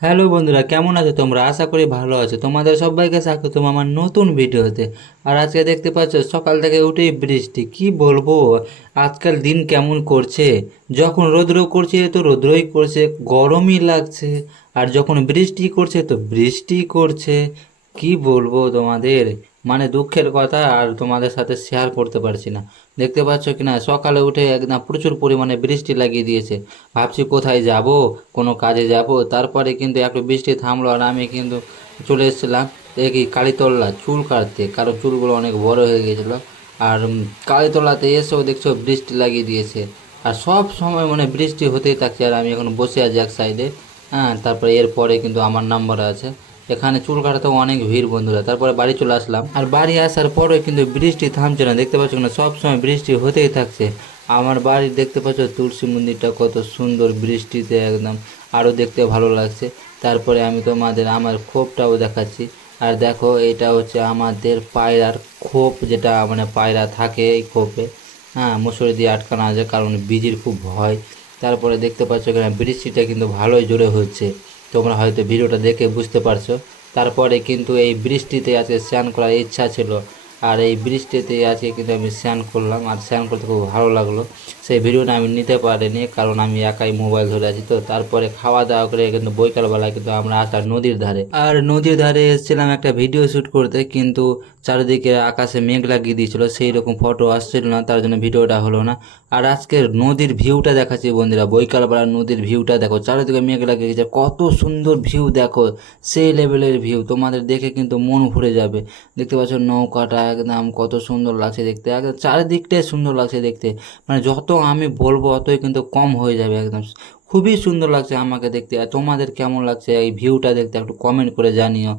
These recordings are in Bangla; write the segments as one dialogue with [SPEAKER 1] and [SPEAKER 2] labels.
[SPEAKER 1] হ্যালো বন্ধুরা, কেমন আছো তোমরা? আশা করি ভালো আছো। তোমাদের সবাইকে স্বাগতম আমার নতুন ভিডিওতে। আর আজকে দেখতে পাচ্ছ, সকাল থেকে উঠেই বৃষ্টি, কি বলব? আজকাল দিন কেমন করছে? যখন রৌদ্র করছে তো রৌদ্রই করছে, গরমই লাগছে। আর যখন বৃষ্টি করছে তো বৃষ্টি করছে। কি বলব তোমাদের? মানে দুঃখের কথা আর তোমাদের সাথে শেয়ার করতে পারছি না। দেখতে পাচ্ছ কি না সকালে উঠে একদম প্রচুর পরিমাণে বৃষ্টি লাগিয়ে দিয়েছে। ভাবছি কোথায় যাব? কোনো কাজে যাব? তারপরে কিন্তু একটু বৃষ্টি থামলো আর আমি কিন্তু চলে এসেছিলাম দেখি কালীতলা চুল কাটতে। কারণ চুলগুলো অনেক বড় হয়ে গিয়েছিল। আর কালীতলাতে এসেও দেখছ বৃষ্টি লাগিয়ে দিয়েছে। আর সব সময় মানে বৃষ্টি হতেই থাকছে আর আমি এখন বসে আছি এক সাইডে হ্যাঁ তারপরে এরপরে কিন্তু আমার নাম্বার আছে। এখানে চুল কাটাতেও অনেক ভিড় বন্ধুরা, তারপরে বাড়ি চলে আসলাম। আর বাড়ি আসার পরে কিন্তু বৃষ্টি থামছে না, দেখতে পাচ্ছ না সবসময় বৃষ্টি হতেই থাকছে। আমার বাড়ি দেখতে পাচ্ছ, তুলসী মন্দিরটা কত সুন্দর বৃষ্টিতে একদম আরও দেখতে ভালো লাগছে। তারপরে আমি তোমাদের আমার খোপটাও দেখাচ্ছি। আর দেখো, এটা হচ্ছে আমাদের পায়রার খোপ, যেটা মানে পায়রা থাকে এই খোপে। হ্যাঁ মুসুরি দিয়ে আটকানো আছে, কারণ বীজের খুব ভয়। তারপরে দেখতে পাচ্ছ এখানে বৃষ্টিটা কিন্তু ভালোই জোরে হচ্ছে। তোমরা হয়তো ভিডিওটা দেখে বুঝতে পারছ। তারপরে কিন্তু এই বৃষ্টিতে আজকে স্নান করার ইচ্ছা ছিল। আর এই বৃষ্টিতে আজকে কিন্তু আমি স্নান করলাম আর স্নান করতে খুব ভালো লাগল। সেই ভিডিওটা আমি নিতে পারিনি, কারণ আমি একাই মোবাইল ধরে আছি। তো তারপরে খাওয়া দাওয়া করে কিন্তু বৈকালবেলায় কিন্তু আমরা আসলাম নদীর ধারে। আর নদীর ধারে এসেছিলাম একটা ভিডিও শ্যুট করতে, কিন্তু চারিদিকে আকাশে মেঘ লাগিয়ে দিয়েছিল, সেই রকম ফটো আসছিল না, তার জন্য ভিডিওটা হলো না। আর আজকের নদীর ভিউটা দেখাচ্ছি বন্ধুরা বৈকালবেলা নদীর ভিউটা দেখো, চারিদিকে মেঘ লাগিয়ে গেছে কত সুন্দর ভিউ দেখো, সেই লেভেলের ভিউ তোমাদের দেখে কিন্তু মন ভরে যাবে। দেখতে পাচ্ছ নৌকাটা একদম কত সুন্দর লাগছে দেখতে, একদম চারিদিকটাই সুন্দর লাগছে দেখতে। মানে যত আমি বলব অতই কিন্তু কম হয়ে যাবে একদম। খুবই সুন্দর লাগছে আমাকে দেখতে, আর তোমাদের কেমন লাগছে এই ভিউটা দেখতে একটু কমেন্ট করে জানিও।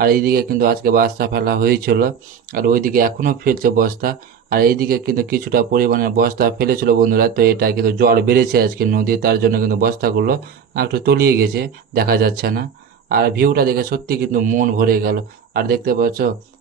[SPEAKER 1] আর এইদিকে কিন্তু আজকে বাসটা ফেলা হয়েছিল, আর ওইদিকে এখনও ফেলছে বস্তা। আর এইদিকে কিন্তু কিছুটা পরিমাণে বস্তা ফেলেছিল বন্ধুরা, তো এটা কিন্তু জল বেড়েছে আজকে নদী, তার জন্য কিন্তু বস্তাগুলো একটু তলিয়ে গেছে, দেখা যাচ্ছে না। আর ভিউটা দেখে সত্যি কিন্তু মন ভরে গেল। আর দেখতে পাচ্ছ,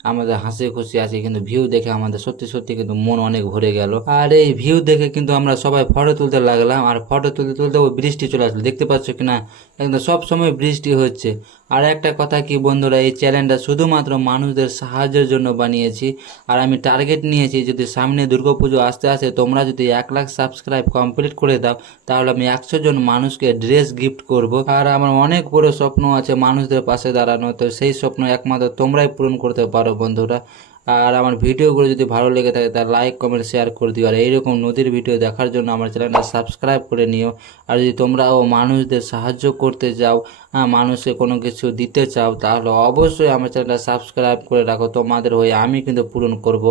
[SPEAKER 1] আমাদের হাসি খুশি আছি, কিন্তু ভিউ দেখে আমাদের সত্যি সত্যি কিন্তু মন অনেক ভরে গেল। আর এই ভিউ দেখে কিন্তু আমরা সবাই ফটো তুলতে লাগলাম, আর ফটো তুলতে তুলতে ওই বৃষ্টি চলে আসলো। দেখতে পাচ্ছ কি না একদম সব সময় বৃষ্টি হচ্ছে। আর একটা কথা কি বন্ধুরা, এই চ্যানেলটা শুধুমাত্র মানুষদের সাহায্যের জন্য বানিয়েছি, আর আমি টার্গেট নিয়েছি যদি সামনে দুর্গাপুজো আসতে আসে, তোমরা যদি এক লাখ সাবস্ক্রাইব কমপ্লিট করে দাও, তাহলে আমি একশো জন মানুষকে ড্রেস গিফট করব। আর আমার অনেক বড় স্বপ্ন আছে মানুষদের পাশে দাঁড়ানো তো সেই স্বপ্ন একমাত্র তোমরাই পূরণ করতে পারো বন্ধুরা। আর আমার ভিডিওগুলো যদি ভালো লেগে থাকে, তাহলে লাইক কমেন্ট শেয়ার করে দিও। আর এইরকম নদীর ভিডিও দেখার জন্য আমার চ্যানেলটা সাবস্ক্রাইব করে নিও। আর যদি তোমরাও মানুষদের সাহায্য করতে যাও মানুষকে কোনো কিছু দিতে চাও, তাহলে অবশ্যই আমার চ্যানেলটা সাবস্ক্রাইব করে রাখো। তোমাদের হয়ে আমি কিন্তু পূরণ করব।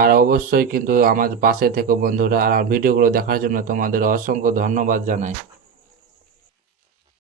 [SPEAKER 1] আর অবশ্যই কিন্তু আমার পাশে থেকে বন্ধুরা। আর ভিডিওগুলো দেখার জন্য তোমাদের অসংখ্য ধন্যবাদ জানাই।